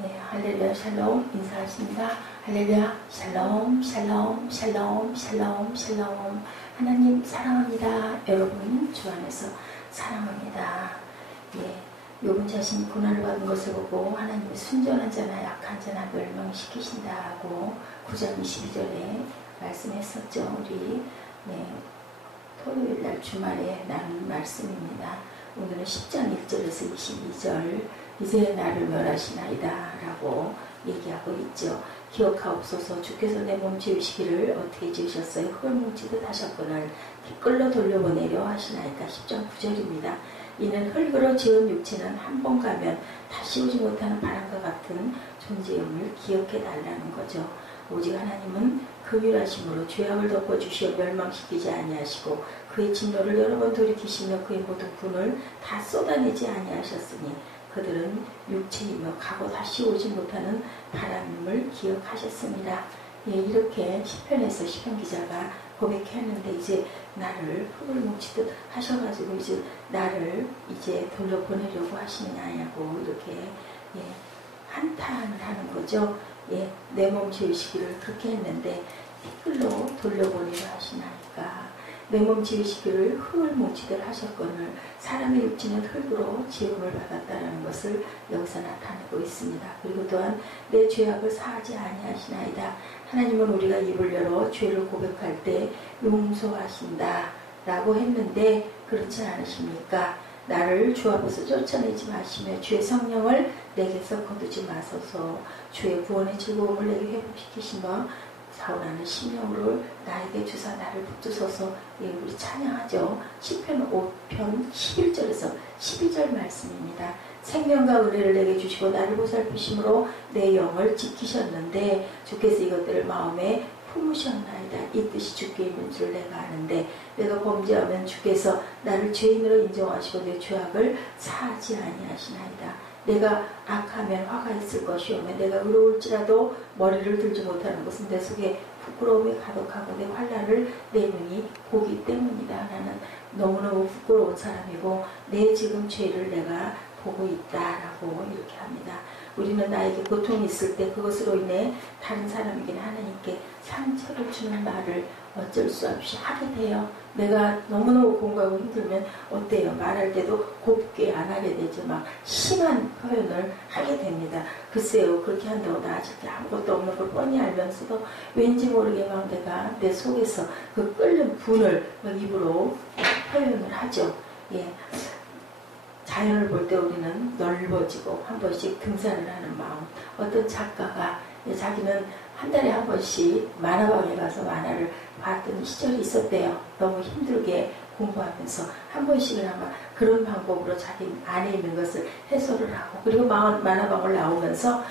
네, 할렐루야 샬롬 인사하십니다. 할렐루야 샬롬 샬롬 샬롬 샬롬 샬롬. 하나님 사랑합니다. 여러분 주 안에서 사랑합니다. 예, 욥은 자신이 고난을 받은 것을 보고 하나님이 순전한 자나 약한 자나 멸망시키신다고 9장 22절에 말씀했었죠. 우리 토요일날 주말에 나눈 말씀입니다. 오늘은 10장 1절에서 22절 이제 나를 멸하시나이다 라고 얘기하고 있죠. 기억하옵소서. 주께서 내 몸 지으시기를 어떻게 지으셨어요? 흙을 뭉치듯 하셨거늘 끌러 돌려보내려 하시나이까. 10장 9절입니다. 이는 흙으로 지은 육체는 한 번 가면 다시 오지 못하는 바람과 같은 존재임을 기억해 달라는 거죠. 오직 하나님은 긍휼하심으로 죄악을 덮어주시어 멸망시키지 아니하시고 그의 진노를 여러 번 돌이키시며 그의 모든 분을 다 쏟아내지 아니하셨으니 그들은 육체이며 가고 다시 오지 못하는 바람임을 기억하셨습니다. 예, 이렇게 시편에서 시편 기자가 고백했는데 이제 나를 흙을 뭉치듯 하셔가지고 이제 나를 이제 돌려보내려고 하시느냐고 이렇게 한탄을 하는 거죠. 예, 내 몸 지으시기를 그렇게 했는데 흙으로 돌려보내려 하시나이까. 내 몸 지으시기를 흙을 뭉치듯 하셨거늘 사람의 육체는 흙으로 지음을 받았다는 것을 여기서 나타내고 있습니다. 그리고 또한 내 죄악을 사하지 아니하시나이다. 하나님은 우리가 입을 열어 죄를 고백할 때 용서하신다 라고 했는데 그렇지 않으십니까? 나를 주 앞에서 쫓아내지 마시며 주의 성령을 내게서 거두지 마소서. 주의 구원의 즐거움을 내게 회복시키시며 사오라는 심령으로 나에게 주사 나를 붙드소서. 예, 우리 찬양하죠. 시편 5편 11절에서 12절 말씀입니다. 생명과 은혜를 내게 주시고 나를 보살피심으로 내 영을 지키셨는데 주께서 이것들을 마음에 품으셨나이다. 이 뜻이 주께 있는 줄 내가 아는데 내가 범죄하면 주께서 나를 죄인으로 인정하시고 내 죄악을 사하지 아니하시나이다. 내가 악하면 화가 있을 것이오며 내가 의로울지라도 머리를 들지 못하는 것은 내 속에 부끄러움이 가득하고 내 환난을 내 눈이 보기 때문이다. 나는 너무너무 부끄러운 사람이고 내 지금 죄를 내가 보고 있다라고 이렇게 합니다. 우리는 나에게 고통이 있을 때 그것으로 인해 다른 사람에게는 하나님께 상처를 주는 말을 어쩔 수 없이 하게 돼요. 내가 너무너무 공부하고 힘들면 어때요? 말할 때도 곱게 안 하게 되죠. 막 심한 표현을 하게 됩니다. 글쎄요, 그렇게 한다고 나아질 게 아무것도 없는 걸 뻔히 알면서도 왠지 모르게 막 내가 내 속에서 그 끓는 분을 입으로 표현을 하죠. 예. 자연을 볼 때 우리는 넓어지고 한 번씩 등산을 하는 마음. 어떤 작가가 자기는 한 달에 한 번씩 만화방에 가서 만화를 봤던 시절이 있었대요. 너무 힘들게 공부하면서 한 번씩은 아마 그런 방법으로 자기 안에 있는 것을 해소를 하고 그리고 만화방을 나오면서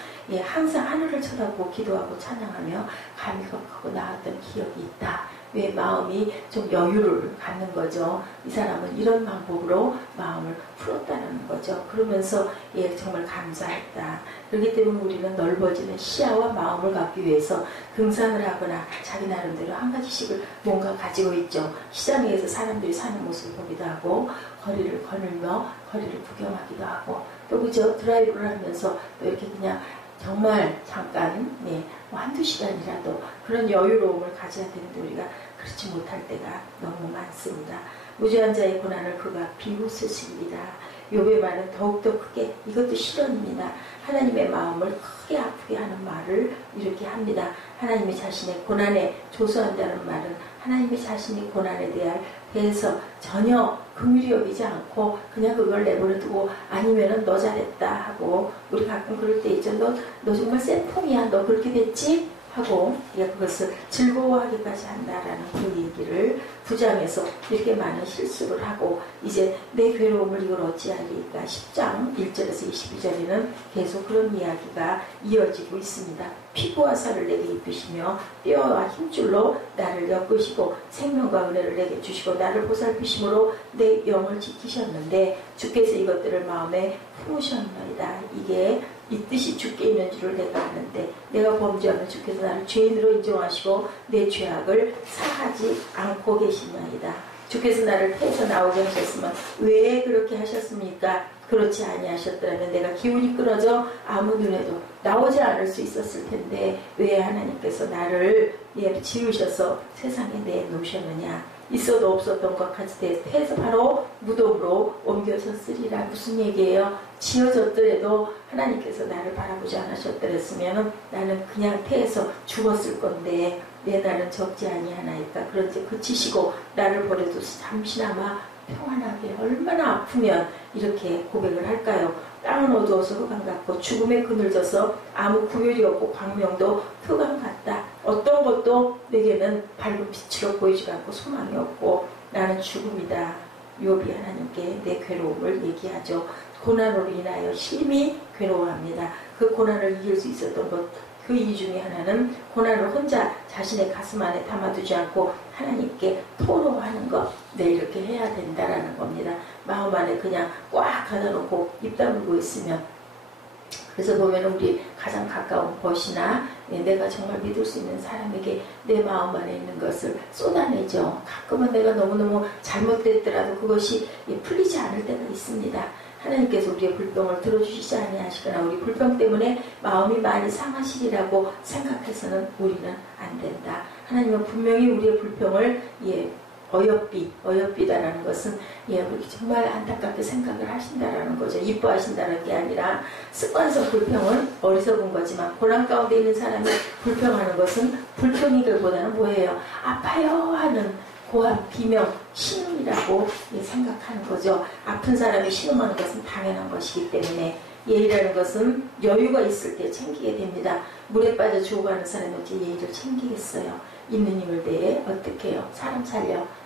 항상 하늘을 쳐다보고 기도하고 찬양하며 감격하고 나왔던 기억이 있다. 왜 마음이 좀 여유를 갖는 거죠. 이 사람은 이런 방법으로 마음을 풀었다는 거죠. 그러면서 정말 감사했다. 그렇기 때문에 우리는 넓어지는 시야와 마음을 갖기 위해서 등산을 하거나 자기 나름대로 한 가지씩을 뭔가 가지고 있죠. 시장에서 사람들이 사는 모습을 보기도 하고 거리를 거닐며 거리를 구경하기도 하고 또 그저 드라이브를 하면서 또 이렇게 그냥 정말 잠깐 한두 시간이라도 그런 여유로움을 가져야 되는데 우리가 그렇지 못할 때가 너무 많습니다. 무죄한 자의 고난을 그가 비웃으십니다. 욥의 말은 더욱더 크게 이것도 실언입니다. 하나님의 마음을 크게 아프게 하는 말을 이렇게 합니다. 하나님이 자신의 고난에 조소한다는 말은 하나님이 자신의 고난에 대해서 전혀 긍휼히 여기지 않고 그냥 그걸 내버려 두고 아니면은 너 잘했다 하고 우리 가끔 그럴 때 있죠. 너 정말 쌤통이야. 너 그렇게 됐지? 하고 그것을 즐거워하기까지 한다라는 그 얘기를 9장에서 이렇게 많은 실수를 하고 이제 내 괴로움을 이걸 어찌하리까 10장 1절에서 22절에는 계속 그런 이야기가 이어지고 있습니다. 피부와 살을 내게 입히시며 뼈와 힘줄로 나를 엮으시고 생명과 은혜를 내게 주시고 나를 보살피심으로 내 영을 지키셨는데 주께서 이것들을 마음에 품으셨나이다. 이게 이 뜻이 주께 있는 줄을 내가 아는데 내가 범죄하면 주께서 나를 죄인으로 인정하시고 내 죄악을 사하지 않고 계시나이다. 주께서 나를 태에서 나오게 하셨으면 왜 그렇게 하셨습니까? 그렇지 아니하셨더라면 내가 기운이 끊어져 아무 눈에도 나오지 않을 수 있었을 텐데 왜 하나님께서 나를 지으셔서 세상에 내놓으셨느냐. 있어도 없었던 것 같이 돼서 바로 무덤으로 옮겨졌으리라. 무슨 얘기예요? 지어졌더라도 하나님께서 나를 바라보지 않으셨더랬으면 나는 그냥 태에서 죽었을 건데 내 날은 적지 아니하나이까. 그런지 그치시고 나를 버려도 잠시나마 평안하게. 얼마나 아프면 이렇게 고백을 할까요? 땅은 어두워서 흑암 같고 죽음에 그늘져서 아무 구별이 없고 광명도 흑암 같다. 어떤 것도 내게는 밝은 빛으로 보이지 않고 소망이 없고 나는 죽음이다. 욥이 하나님께 내 괴로움을 얘기하죠. 고난으로 인하여 심히 괴로워합니다. 그 고난을 이길 수 있었던 것, 그 이유 중에 하나는 고난을 혼자 자신의 가슴 안에 담아두지 않고 하나님께 토로하는 것. 네, 이렇게 해야 된다라는 겁니다. 마음 안에 그냥 꽉 가둬놓고 입 다물고 있으면, 그래서 보면 우리 가장 가까운 벗이나 내가 정말 믿을 수 있는 사람에게 내 마음 안에 있는 것을 쏟아내죠. 가끔은 내가 너무너무 잘못됐더라도 그것이 풀리지 않을 때가 있습니다. 하나님께서 우리의 불평을 들어주시지 아니하시거나 우리 불평 때문에 마음이 많이 상하시리라고 생각해서는 우리는 안 된다. 하나님은 분명히 우리의 불평을 어여삐다라는 것은 우리 정말 안타깝게 생각을 하신다라는 거죠. 이뻐하신다는 게 아니라 습관성 불평은 어리석은 거지만 고난 가운데 있는 사람이 불평하는 것은 불평이들보다는 뭐예요? 아파요 하는 고함, 비명, 신음이라고 생각하는 거죠. 아픈 사람이 신음하는 것은 당연한 것이기 때문에 예의라는 것은 여유가 있을 때 챙기게 됩니다. 물에 빠져 죽어가는 사람이 어찌 예의를 챙기겠어요. 있는 힘을 대해 어떻게 해요? 사람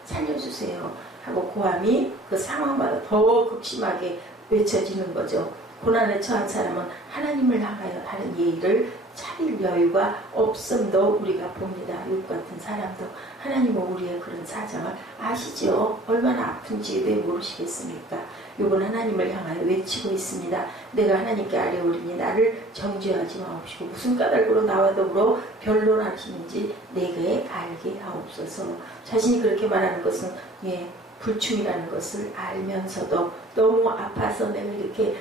살려주세요 하고 고함이 그 상황마다 더 극심하게 외쳐지는 거죠. 고난에 처한 사람은 하나님을 향하여 다른 예의를 차릴 여유가 없음도 우리가 봅니다. 욥 같은 사람도 하나님은 우리의 그런 사정을 아시죠. 얼마나 아픈지 왜 모르시겠습니까? 욥은 하나님을 향하여 외치고 있습니다. 내가 하나님께 아뢰오리니 나를 정죄하지 마옵시고 무슨 까닭으로 나와 더불어 변론하시는지 내게 알게 하옵소서. 자신이 그렇게 말하는 것은 불충이라는 것을 알면서도 너무 아파서 내가 이렇게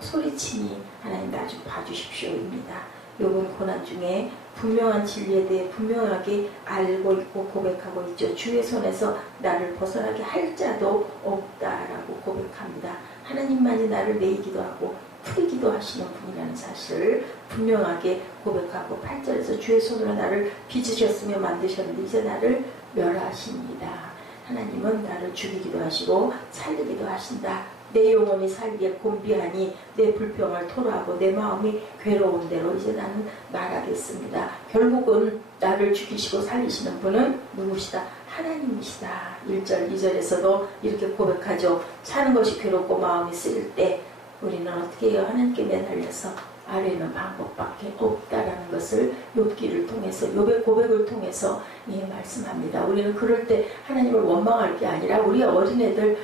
소리치니 하나님 나 좀 봐주십시오입니다. 욥은 고난 중에 분명한 진리에 대해 분명하게 알고 있고 고백하고 있죠. 주의 손에서 나를 벗어나게 할 자도 없다라고 고백합니다. 하나님만이 나를 내이기도 하고 풀기도 하시는 분이라는 사실을 분명하게 고백하고 8절에서 주의 손으로 나를 빚으셨으며 만드셨는데 이제 나를 멸하십니다. 하나님은 나를 죽이기도 하시고 살리기도 하신다. 내 영혼이 살기에 곤비하니 내 불평을 토로하고 내 마음이 괴로운 대로 이제 나는 말하겠습니다. 결국은 나를 죽이시고 살리시는 분은 누구시다? 하나님이시다. 1절 2절에서도 이렇게 고백하죠. 사는 것이 괴롭고 마음이 쓰일 때 우리는 어떻게 해요? 하나님께 매달려서 아뢰는 방법밖에 없다라는 것을 욥기를 통해서 욥의 고백을 통해서 말씀합니다. 우리는 그럴 때 하나님을 원망할 게 아니라 우리 어린애들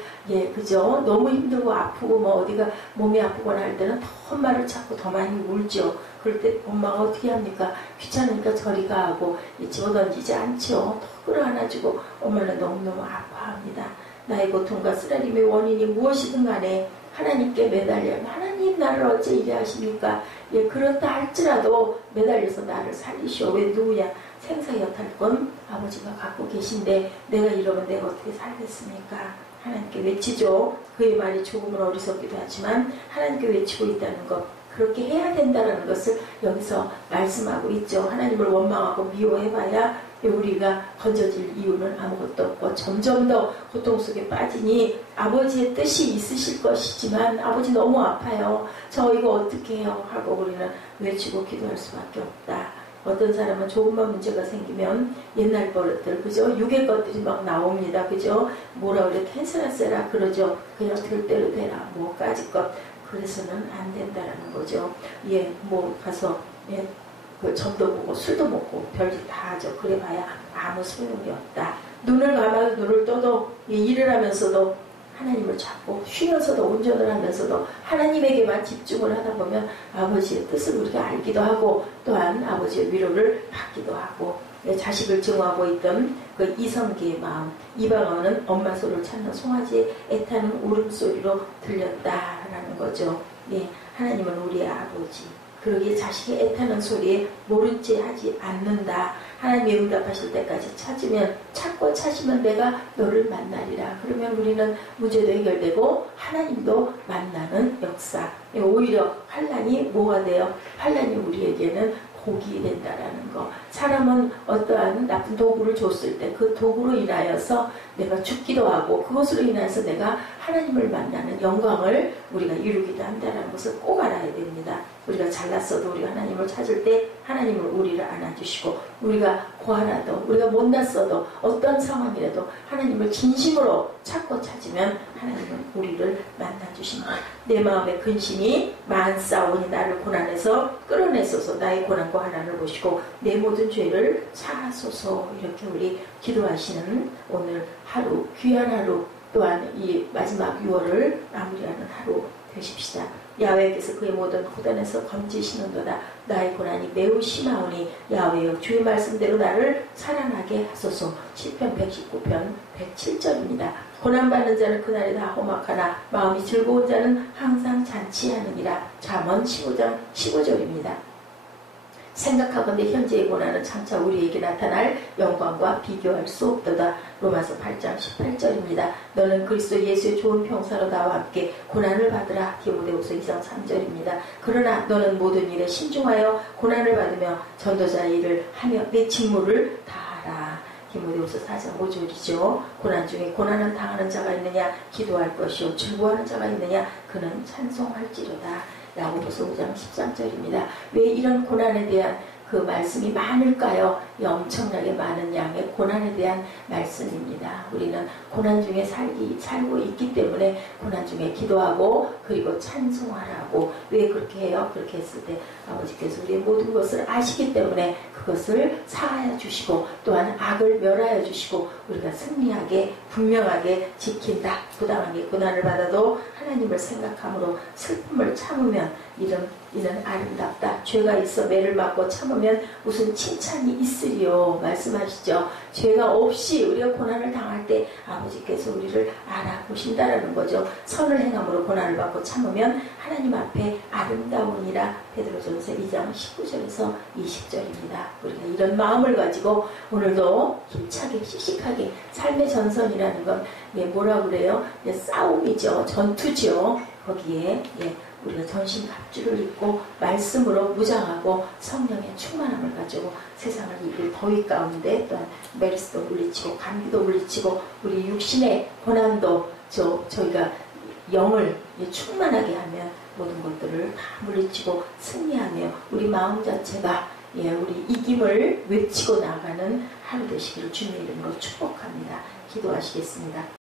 그죠? 너무 힘들고 아프고 어디가 몸이 아프거나 할 때는 더 엄마를 찾고 더 많이 울죠. 그럴 때 엄마가 어떻게 합니까? 귀찮으니까 저리 가 하고 집어던지지 않죠. 더 끌어안아주고 엄마는 너무너무 아파합니다. 나의 고통과 쓰라림의 원인이 무엇이든 간에 하나님께 매달려면 하나님 나를 어째 이래 하십니까? 그렇다 할지라도 매달려서 나를 살리시오. 왜 누구냐? 생사여탈권 아버지가 갖고 계신데 내가 이러면 내가 어떻게 살겠습니까? 하나님께 외치죠. 그의 말이 조금은 어리석기도 하지만 하나님께 외치고 있다는 것, 그렇게 해야 된다는 것을 여기서 말씀하고 있죠. 하나님을 원망하고 미워해봐야 우리가 건져질 이유는 아무것도 없고 점점 더 고통 속에 빠지니 아버지의 뜻이 있으실 것이지만 아버지 너무 아파요. 저 이거 어떻게 해요? 하고 우리는 외치고 기도할 수밖에 없다. 어떤 사람은 조금만 문제가 생기면 옛날 버릇들, 그죠? 육의 것들이 막 나옵니다. 그죠? 뭐라 그래? 캔슬하세라 그러죠. 그냥 될 대로 되라. 뭐까지 것. 그래서는 안 된다라는 거죠. 가서 그 점도 보고 술도 먹고 별짓 다 하죠. 그래 봐야 아무 소용이 없다. 눈을 감아도 눈을 떠도 일을 하면서도 하나님을 찾고 쉬면서도 운전을 하면서도 하나님에게만 집중을 하다 보면 아버지의 뜻을 우리가 알기도 하고 또한 아버지의 위로를 받기도 하고 자식을 증오하고 있던 그 이성기의 마음, 이방원은 엄마 소리를 찾는 송아지의 애타는 울음소리로 들렸다라는 거죠. 예, 하나님은 우리의 아버지. 그러기에 자식의 애타는 소리에 모른 채 하지 않는다. 하나님이 응답하실 때까지 찾고 찾으면 내가 너를 만나리라. 그러면 우리는 문제도 해결되고 하나님도 만나는 역사. 오히려 환난이 뭐가 돼요? 환난이 우리에게는 복이 된다라는 거. 사람은 어떠한 나쁜 도구를 줬을 때 그 도구로 인하여서 내가 죽기도 하고 그것으로 인해서 내가 하나님을 만나는 영광을 우리가 이루기도 한다는 것을 꼭 알아야 됩니다. 우리가 잘났어도 우리가 하나님을 찾을 때 하나님을 우리를 안아주시고, 우리가 고하나도 우리가 못났어도 어떤 상황이라도 하나님을 진심으로 찾고 찾으면 하나님은 우리를 만나주신다. 내 마음의 근심이 많사오니 나를 고난에서 끌어내소서. 나의 고난과 하나를 보시고 내 모든 죄를 사하소서. 이렇게 우리 기도하시는 오늘 하루, 귀한 하루, 또한 이 마지막 6월을 마무리하는 하루 되십시다. 야훼께서 그의 모든 고단에서 건지시는도다. 나의 고난이 매우 심하오니 야훼여 주의 말씀대로 나를 살아나게 하소서. 시편 119편 107절입니다. 고난받는 자는 그날이 다 험악하나 마음이 즐거운 자는 항상 잔치하느니라. 잠언 15장 15절입니다. 생각하건대 현재의 고난은 장차 우리에게 나타날 영광과 비교할 수 없도다. 로마서 8장 18절입니다. 너는 그리스도 예수의 좋은 평사로 나와 함께 고난을 받으라. 디모데후서 2장 3절입니다. 그러나 너는 모든 일에 신중하여 고난을 받으며 전도자의 일을 하며 내 직무를 다하라. 디모데후서 4장 5절이죠. 고난 중에 고난을 당하는 자가 있느냐? 기도할 것이요 즐거워하는 자가 있느냐? 그는 찬송할지로다. 야고보서 5장 13절입니다. 왜 이런 고난에 대한 그 말씀이 많을까요? 이 엄청나게 많은 양의 고난에 대한 말씀입니다. 우리는 고난 중에 살고 있기 때문에 고난 중에 기도하고 그리고 찬송하라고. 왜 그렇게 해요? 그렇게 했을 때 아버지께서 우리의 모든 것을 아시기 때문에 그것을 사하여 주시고 또한 악을 멸하여 주시고 우리가 승리하게 분명하게 지킨다. 부당하게 고난을 받아도 하나님을 생각함으로 슬픔을 참으면 이는 아름답다. 죄가 있어 매를 맞고 참으면 무슨 칭찬이 있으리요. 말씀하시죠. 죄가 없이 우리가 고난을 당할 때 아버지께서 우리를 알아보신다라는 거죠. 선을 행함으로 고난을 받고 참으면 하나님 앞에 아름다우니라. 베드로전서 2장 19절에서 20절입니다. 우리가 이런 마음을 가지고 오늘도 힘차게 씩씩하게 삶의 전선이라는 건 뭐라고 그래요? 싸움이죠. 전투죠. 거기에 우리가 전신갑주를 입고 말씀으로 무장하고 성령의 충만함을 가지고 세상을 이길 더위 가운데 또한 메르스도 물리치고 감기도 물리치고 우리 육신의 고난도 저희가 영을 충만하게 하면 모든 것들을 다 물리치고 승리하며 우리 마음 자체가 우리 이김을 외치고 나가는 하루 되시기를 주님의 이름으로 축복합니다. 기도하시겠습니다.